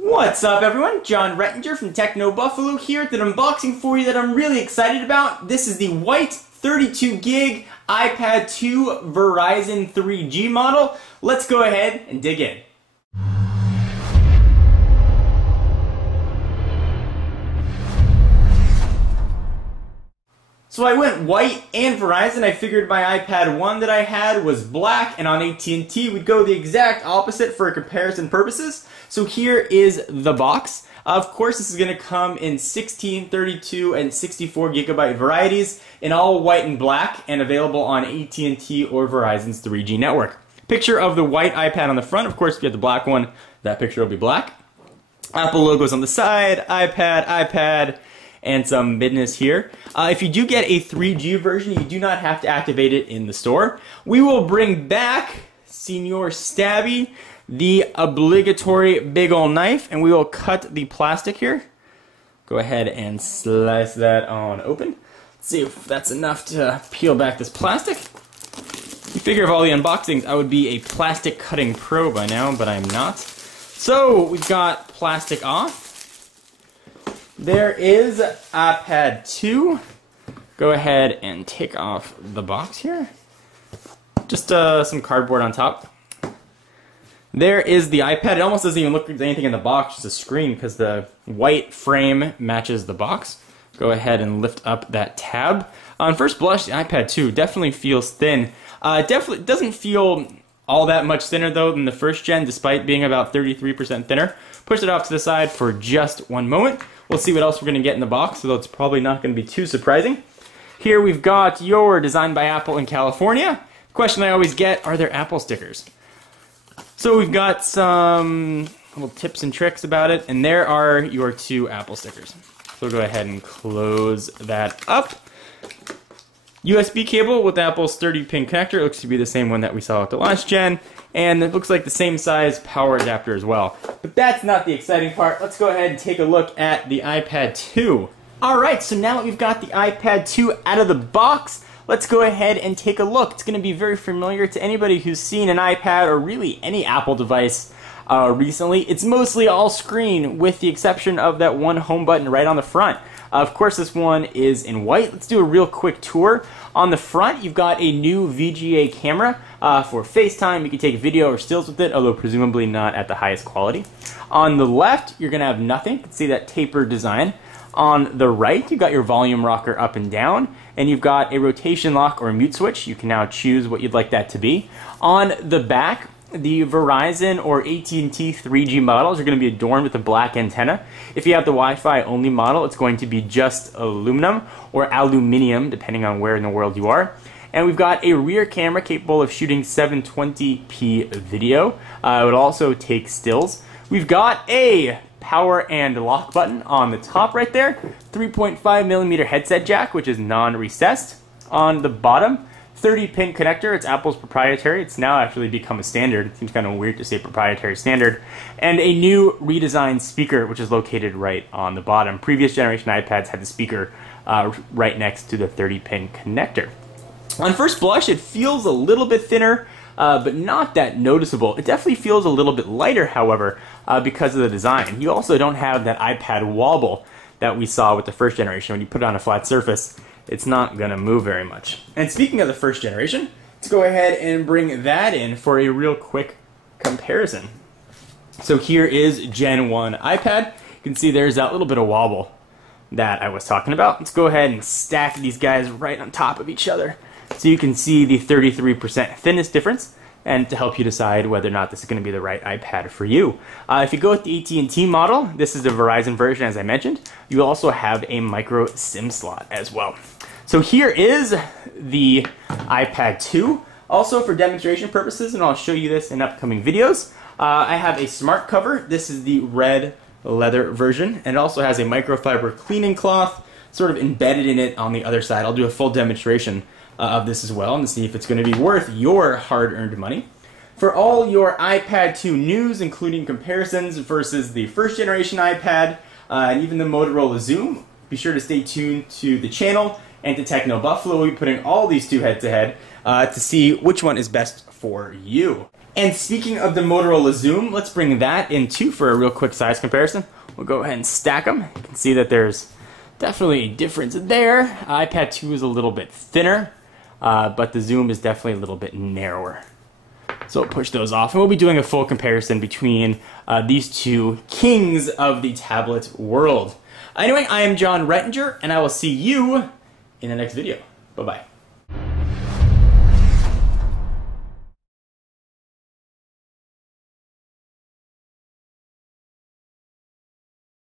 What's up everyone? John Rettinger from Techno Buffalo here with an unboxing for you that I'm really excited about. This is the white 32 gig iPad 2 Verizon 3G model. Let's go ahead and dig in. So I went white and Verizon. I figured my iPad 1 that I had was black, and on AT&T we'd go the exact opposite for comparison purposes. So here is the box. Of course, this is going to come in 16, 32, and 64 gigabyte varieties in all white and black, and available on AT&T or Verizon's 3G network. Picture of the white iPad on the front. Of course, if you have the black one, that picture will be black. Apple logos on the side, iPad, and some business here. If you do get a 3G version, you do not have to activate it in the store. We will bring back Senor Stabby, the obligatory big ol' knife, and we will cut the plastic here. Go ahead and slice that on open. Let's see if that's enough to peel back this plastic. You figure of all the unboxings, I would be a plastic cutting pro by now, but I'm not. So we've got plastic off. There is iPad 2. Go ahead and take off the box here. Just some cardboard on top. There is the iPad. It almost doesn't even look like anything in the box, just a screen, because the white frame matches the box. Go ahead and lift up that tab. On first blush, the iPad 2 definitely feels thin. Definitely doesn't feel all that much thinner though than the first gen, despite being about 33% thinner. Push it off to the side for just one moment. We'll see what else we're going to get in the box, although it's probably not going to be too surprising. Here we've got your Designed by Apple in California. The question I always get, are there Apple stickers? So we've got some little tips and tricks about it, and there are your two Apple stickers. So we'll go ahead and close that up. USB cable with Apple's 30-pin connector. It looks to be the same one that we saw with the last gen, and it looks like the same size power adapter as well. But that's not the exciting part. Let's go ahead and take a look at the iPad 2. Alright, so now that we've got the iPad 2 out of the box, let's go ahead and take a look. It's going to be very familiar to anybody who's seen an iPad or really any Apple device recently. It's mostly all screen with the exception of that one home button right on the front. Of course, this one is in white. Let's do a real quick tour. On the front, you've got a new VGA camera for FaceTime. You can take video or stills with it, although presumably not at the highest quality. On the left, you're going to have nothing. You can see that tapered design. On the right, you've got your volume rocker up and down, and you've got a rotation lock or a mute switch. You can now choose what you'd like that to be. On the back, the Verizon or AT&T 3G models are going to be adorned with a black antenna. If you have the Wi-Fi only model, it's going to be just aluminum or aluminium, depending on where in the world you are. And we've got a rear camera capable of shooting 720p video. It would also take stills. We've got a power and lock button on the top right there. 3.5mm headset jack, which is non-recessed. On the bottom, 30-pin connector. It's Apple's proprietary. It's now actually become a standard. It seems kind of weird to say proprietary standard. And a new redesigned speaker, which is located right on the bottom. Previous generation iPads had the speaker right next to the 30-pin connector. On first blush, it feels a little bit thinner, but not that noticeable. It definitely feels a little bit lighter, however, because of the design. You also don't have that iPad wobble that we saw with the first generation. When you put it on a flat surface, it's not going to move very much. And speaking of the first generation, let's go ahead and bring that in for a real quick comparison. So here is Gen 1 iPad. You can see there's that little bit of wobble that I was talking about. Let's go ahead and stack these guys right on top of each other so you can see the 33% thinness difference, and to help you decide whether or not this is going to be the right iPad for you. If you go with the AT&T model, this is the Verizon version as I mentioned. You also have a micro SIM slot as well. So here is the iPad 2. Also for demonstration purposes, and I'll show you this in upcoming videos, I have a smart cover. This is the red leather version, and it also has a microfiber cleaning cloth sort of embedded in it on the other side. I'll do a full demonstration of this as well and see if it's going to be worth your hard-earned money. For all your iPad 2 news, including comparisons versus the first generation iPad and even the Motorola Zoom, be sure to stay tuned to the channel and to Techno Buffalo. We'll be putting all these two head-to-head to see which one is best for you. And speaking of the Motorola Zoom, let's bring that in too for a real quick size comparison. We'll go ahead and stack them. You can see that there's definitely a difference there. iPad 2 is a little bit thinner, but the Zoom is definitely a little bit narrower. So we'll push those off, and we'll be doing a full comparison between these two kings of the tablet world. Anyway, I am John Rettinger, and I will see you in the next video. Bye-bye.